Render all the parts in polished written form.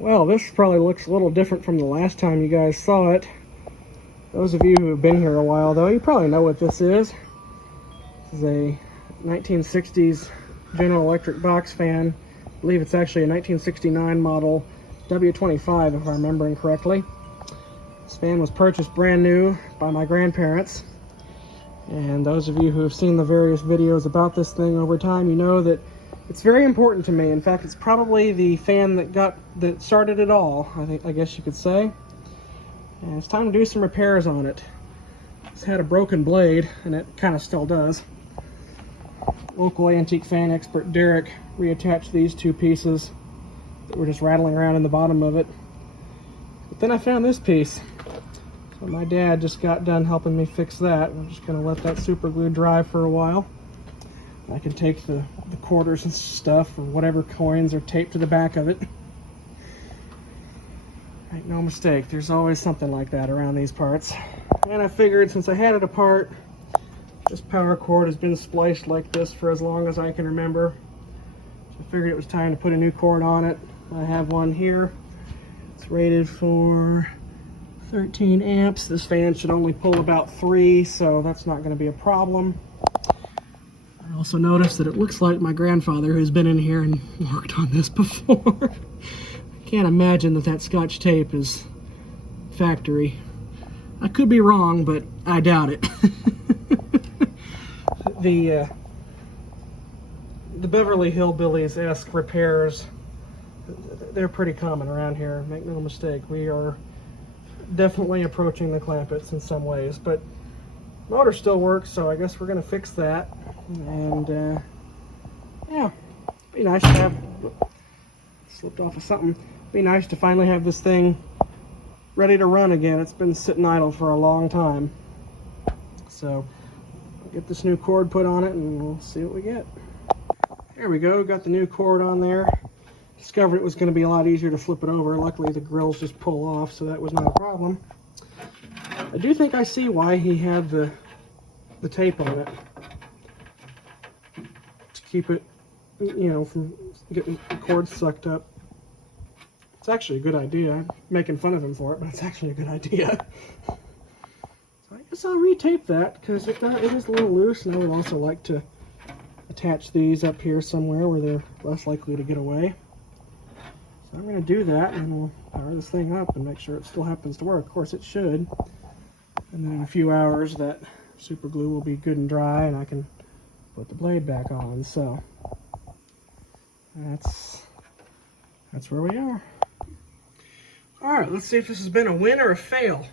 Well, this probably looks a little different from the last time you guys saw it. Those of you who have been here a while, though, you probably know what this is. This is a 1960s General Electric box fan. I believe it's actually a 1969 model W25, if I'm remembering correctly. This fan was purchased brand new by my grandparents. And those of you who have seen the various videos about this thing over time, you know that it's very important to me. In fact, it's probably the fan that started it all, I guess you could say. And it's time to do some repairs on it. It's had a broken blade, and it kind of still does. Local antique fan expert Derek reattached these two pieces that were just rattling around in the bottom of it. But then I found this piece. So my dad just got done helping me fix that. I'm just going to let that super glue dry for a while. I can take the quarters and stuff, or whatever coins are taped to the back of it. Make no mistake, there's always something like that around these parts. And I figured since I had it apart, this power cord has been spliced like this for as long as I can remember. So I figured it was time to put a new cord on it. I have one here. It's rated for 13 amps. This fan should only pull about 3, so that's not going to be a problem. I also noticed that it looks like my grandfather, who's been in here and worked on this before. I can't imagine that Scotch tape is factory. I could be wrong, but I doubt it. The Beverly Hillbillies-esque repairs, they're pretty common around here, make no mistake. We are definitely approaching the Clampetts in some ways, but motor still works, so I guess we're going to fix that. And yeah, be nice to have, slipped off of something, be nice to finally have this thing ready to run again. It's been sitting idle for a long time. So I'll get this new cord put on it and we'll see what we get. There we go, got the new cord on there. Discovered it was going to be a lot easier to flip it over. Luckily the grills just pull off, so that was not a problem. I do think I see why he had the tape on it. To keep it, you know, from getting the cord sucked up. It's actually a good idea. I'm making fun of him for it, but it's actually a good idea. So I guess I'll retape that, because it is a little loose, and I would also like to attach these up here somewhere where they're less likely to get away. So I'm going to do that, and we'll power this thing up and make sure it still happens to work. Of course it should. And then in a few hours that super glue will be good and dry, and I can put the blade back on. So that's where we are. Alright, let's see if this has been a win or a fail.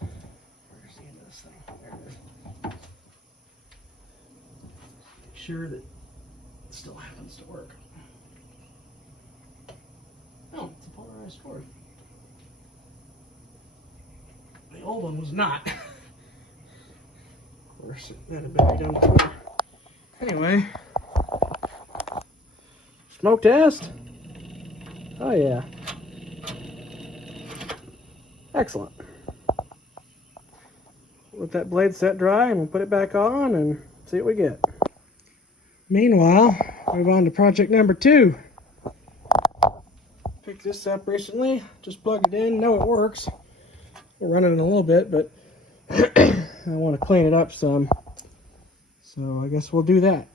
Where's the end of this thing? There it is. Make sure that it still happens to work. Oh, it's a polarized cord. The old one was not. Of course, that had been redone before. Anyway, smoke test. Oh yeah. Excellent. Let that blade set dry and we'll put it back on and see what we get. Meanwhile, move on to project number 2. Picked this up recently, just plug it in, know it works. We'll run it in a little bit, but I want to clean it up some. So I guess we'll do that.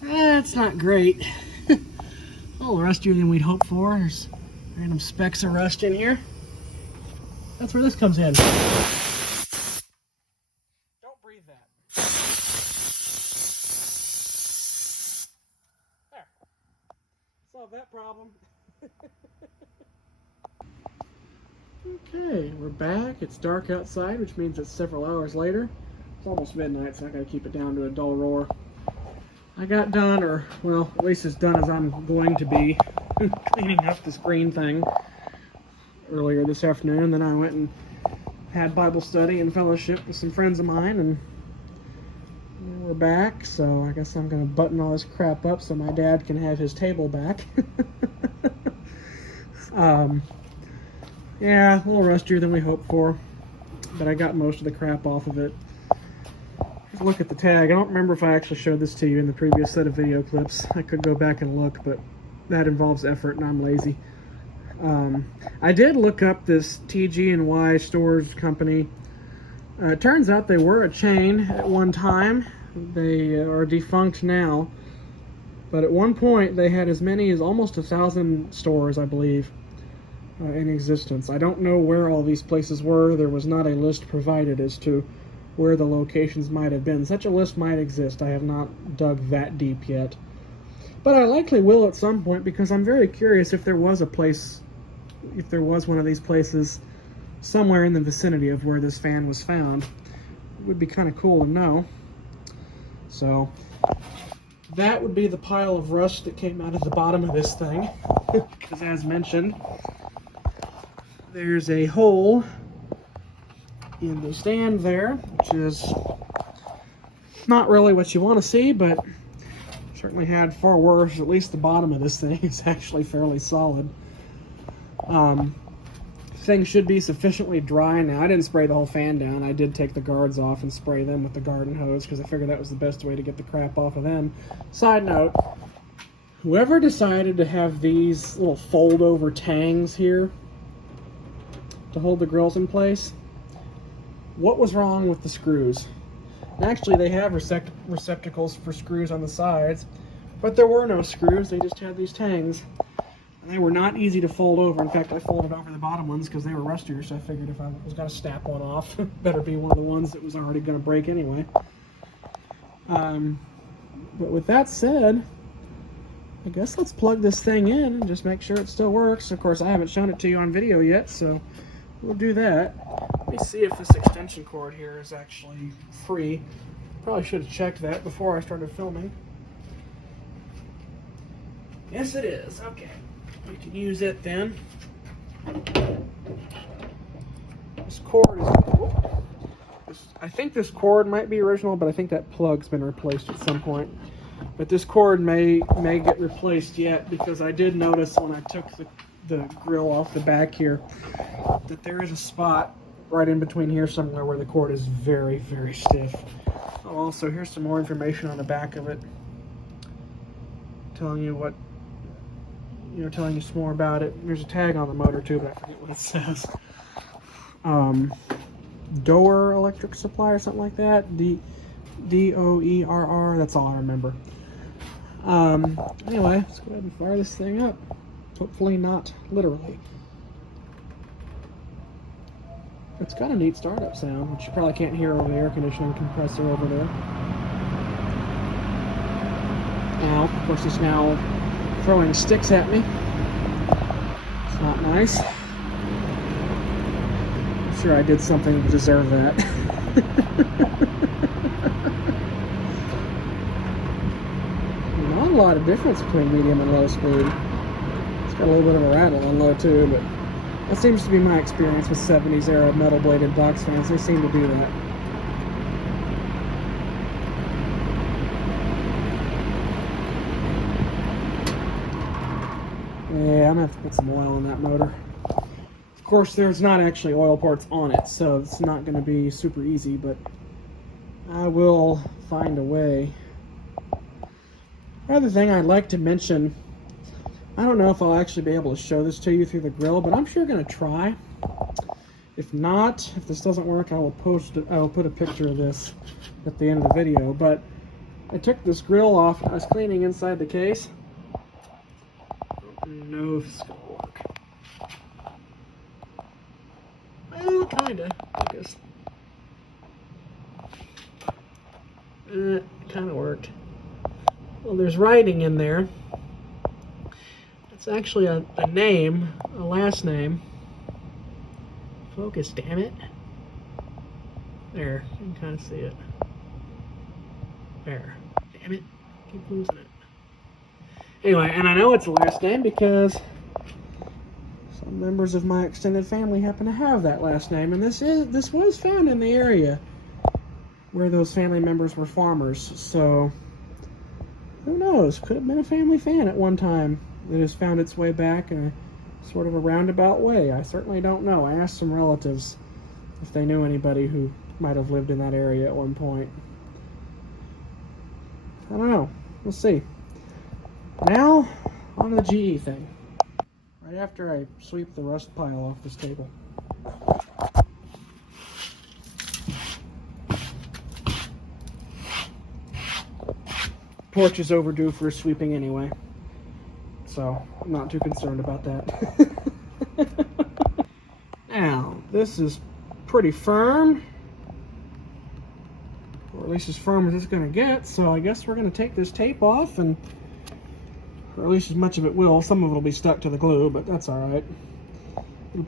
That's not great. A little rustier than we'd hoped for. There's random specks of rust in here. That's where this comes in. Don't breathe that. There. Solve that problem. Okay, we're back. It's dark outside, which means it's several hours later. It's almost midnight, so I gotta keep it down to a dull roar. I got done, or, well, at least as done as I'm going to be, cleaning up this green thing earlier this afternoon. Then I went and had Bible study and fellowship with some friends of mine, and we're back, so I guess I'm going to button all this crap up so my dad can have his table back. Yeah, a little rustier than we hoped for, but I got most of the crap off of it. Take a look at the tag. I don't remember if I actually showed this to you in the previous set of video clips. I could go back and look, but that involves effort and I'm lazy. I did look up this TG&Y stores company. It turns out they were a chain at one time. They are defunct now. But at one point, they had as many as almost 1,000 stores, I believe, in existence. I don't know where all these places were. There was not a list provided as to where the locations might have been. Such a list might exist. I have not dug that deep yet. But I likely will at some point, because I'm very curious if there was a place, if there was one of these places somewhere in the vicinity of where this fan was found. It would be kind of cool to know. So that would be the pile of rust that came out of the bottom of this thing. Because as mentioned, there's a hole in the stand there, which is not really what you want to see, but certainly had far worse. At least the bottom of this thing is actually fairly solid. Thing should be sufficiently dry now. I didn't spray the whole fan down. I did take the guards off and spray them with the garden hose because I figured that was the best way to get the crap off of them. Side note, whoever decided to have these little fold-over tangs here to hold the grills in place, what was wrong with the screws? Actually, they have receptacles for screws on the sides, but there were no screws. They just had these tangs. And they were not easy to fold over. In fact, I folded over the bottom ones because they were rustier, so I figured if I was going to snap one off, better be one of the ones that was already going to break anyway. But with that said, I guess let's plug this thing in and just make sure it still works. Of course, I haven't shown it to you on video yet, so we'll do that. Let me see if this extension cord here is actually free. Probably should have checked that before I started filming. Yes, it is. Okay. We can use it then. This cord is... I think this cord might be original, but I think that plug's been replaced at some point. But this cord may get replaced yet, because I did notice when I took the grill off the back here that there is a spot right in between here somewhere where the cord is very, very stiff. Also, here's some more information on the back of it, telling you what, telling you some more about it. There's a tag on the motor too, but I forget what it says. Doer Electric Supply or something like that. D-O-E-R-R. That's all I remember. Anyway, let's go ahead and fire this thing up. Hopefully not literally. It's got a neat startup sound, which you probably can't hear over the air conditioning compressor over there. Now, of course, it's now throwing sticks at me. It's not nice. I'm sure I did something to deserve that. Not a lot of difference between medium and low speed. It's got a little bit of a rattle on low too, but that seems to be my experience with 70s era metal bladed box fans. They seem to do that. Yeah, I'm gonna have to put some oil in that motor. Of course, there's not actually oil ports on it, so it's not going to be super easy, but I will find a way. Another thing I'd like to mention, I don't know if I'll actually be able to show this to you through the grill, but I'm sure going to try. If not, if this doesn't work, I will put a picture of this at the end of the video. But I took this grill off. I was cleaning inside the case. I don't know if it's going to work. Well, kinda, I guess. It kind of worked. Well, there's writing in there. It's actually a name, a last name. Focus, damn it. There, you can kind of see it. There. Damn it. Keep losing it. Anyway, and I know it's a last name because some members of my extended family happen to have that last name, and this was found in the area where those family members were farmers, so who knows? Could have been a family fan at one time that has found its way back in a sort of a roundabout way. I certainly don't know. I asked some relatives if they knew anybody who might have lived in that area at one point. I don't know. We'll see. Now, on to the GE thing. Right after I sweep the rust pile off this table. Porch is overdue for sweeping anyway, so I'm not too concerned about that. Now, this is pretty firm, or at least as firm as it's going to get, so I guess we're going to take this tape off, and or at least as much of it will. Some of it will be stuck to the glue, but that's alright.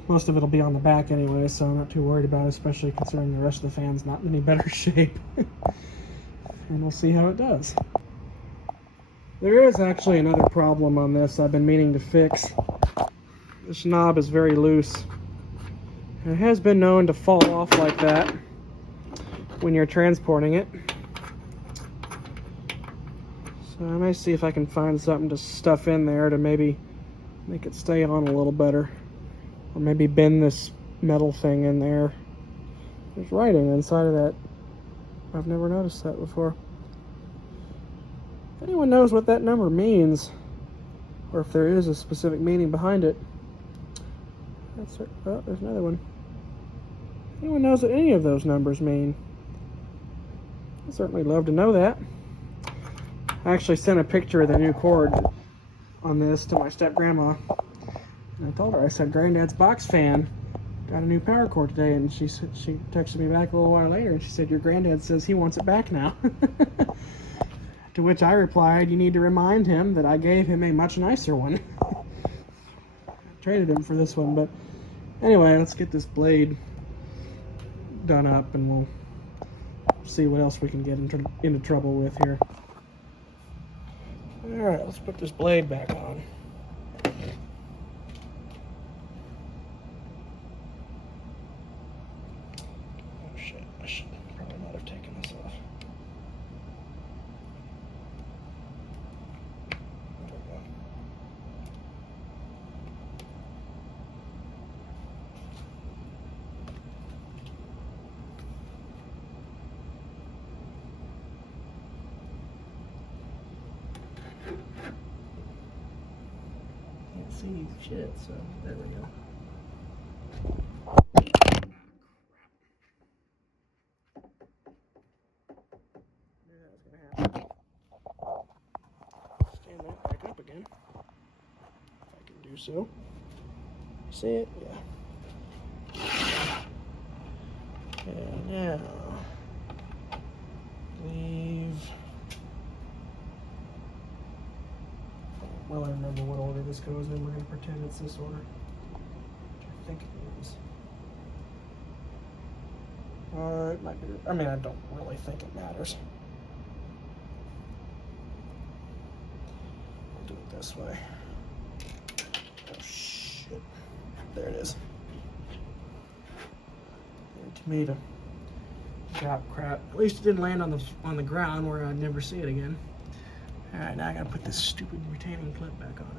Most of it will be on the back anyway, so I'm not too worried about it, especially considering the rest of the fan's not in any better shape. And we'll see how it does. There is actually another problem on this I've been meaning to fix. This knob is very loose. It has been known to fall off like that when you're transporting it. So I may see if I can find something to stuff in there to maybe make it stay on a little better. Or maybe bend this metal thing in there. There's writing inside of that. I've never noticed that before. If anyone knows what that number means, or if there is a specific meaning behind it, oh, there's another one. If anyone knows what any of those numbers mean, I'd certainly love to know that. I actually sent a picture of the new cord on this to my step-grandma. And I told her, I said, Granddad's box fan got a new power cord today, and she texted me back a little while later, and she said, your granddad says he wants it back now. To which I replied, you need to remind him that I gave him a much nicer one. I traded him for this one, but anyway, let's get this blade done up, and we'll see what else we can get into trouble with here. Alright, let's put this blade back on. Oh shit, I should probably not have taken this off. There we go. Can't see shit, so there we go. Stand that back up again, if I can do so. See it? Yeah. And now, leave. Well, I remember what order this goes in. We're going to pretend it's this order. I think it is. It might be. I mean, I don't really think it matters. We'll do it this way. Oh shit! There it is. And tomato. Drop crap. At least it didn't land on the ground where I'd never see it again. All right, now I gotta put this stupid retaining clip back on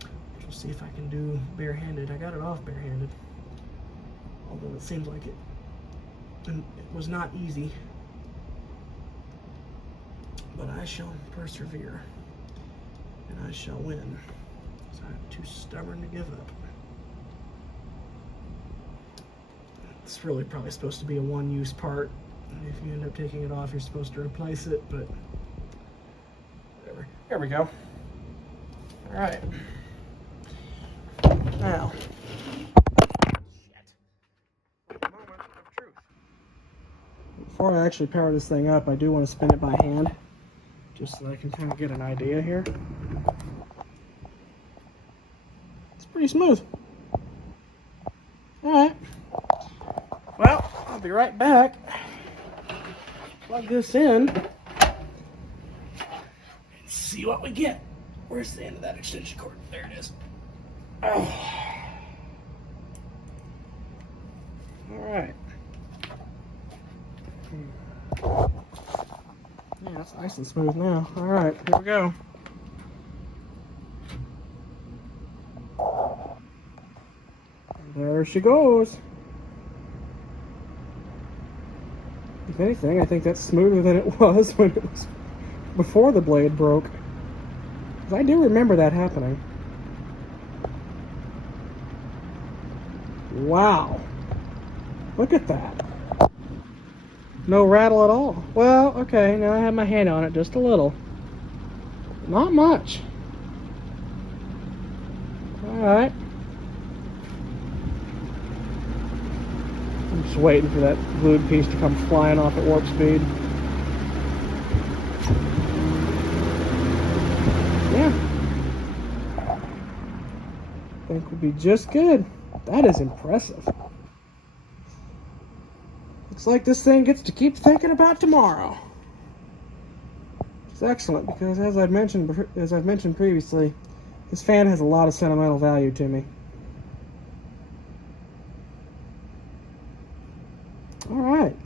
it. We'll see if I can do barehanded. I got it off barehanded. Although it seems like it was not easy. But I shall persevere. And I shall win. So I'm too stubborn to give up. It's really probably supposed to be a one-use part. And if you end up taking it off, you're supposed to replace it, but whatever. There we go. All right. Now, moment of truth. Before I actually power this thing up, I do want to spin it by hand, just so that I can kind of get an idea here. It's pretty smooth. All right. Well, I'll be right back. Plug this in and see what we get. Where's the end of that extension cord? There it is. Oh. All right. Yeah, that's nice and smooth now. All right, here we go. And there she goes. If anything, I think that's smoother than it was when it was before the blade broke. 'Cause I do remember that happening. Wow. Look at that. No rattle at all. Well, okay, now I have my hand on it just a little. Not much. Alright. I'm just waiting for that glued piece to come flying off at warp speed. Yeah. I think we'll be just good. That is impressive. Looks like this thing gets to keep thinking about tomorrow. It's excellent because, as I've mentioned previously, this fan has a lot of sentimental value to me. All right.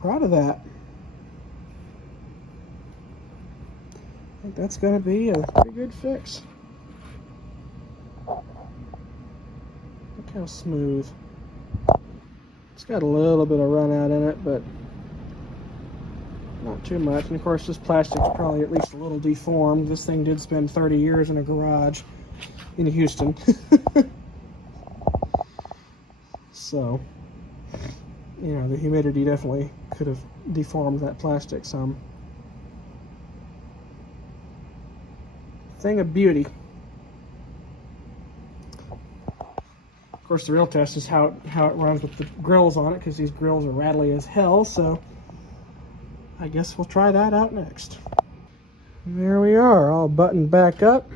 Proud of that. I think that's going to be a pretty good fix. Look how smooth. It's got a little bit of run out in it, but not too much. And of course, this plastic's probably at least a little deformed. This thing did spend 30 years in a garage in Houston. So, you know, the humidity definitely could have deformed that plastic some. Thing of beauty. Of course, the real test is how it runs with the grills on it, because these grills are rattly as hell, so I guess we'll try that out next. And there we are, all buttoned back up.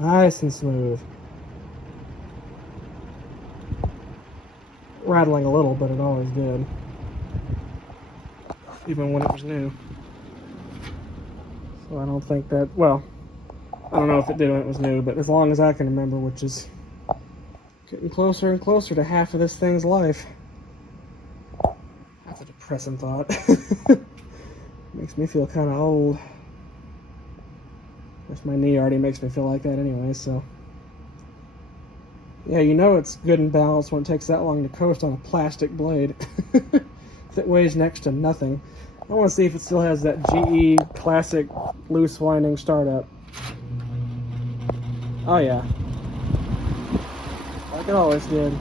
Nice and smooth. Rattling a little, but it always did. Even when it was new. So I don't think that, well, I don't know if it did when it was new, but as long as I can remember, which is getting closer and closer to half of this thing's life. That's a depressing thought. Makes me feel kind of old. Guess my knee already makes me feel like that anyway, so. Yeah, you know it's good and balanced when it takes that long to coast on a plastic blade that weighs next to nothing. I want to see if it still has that GE classic loose winding startup. Oh yeah. Like it always did.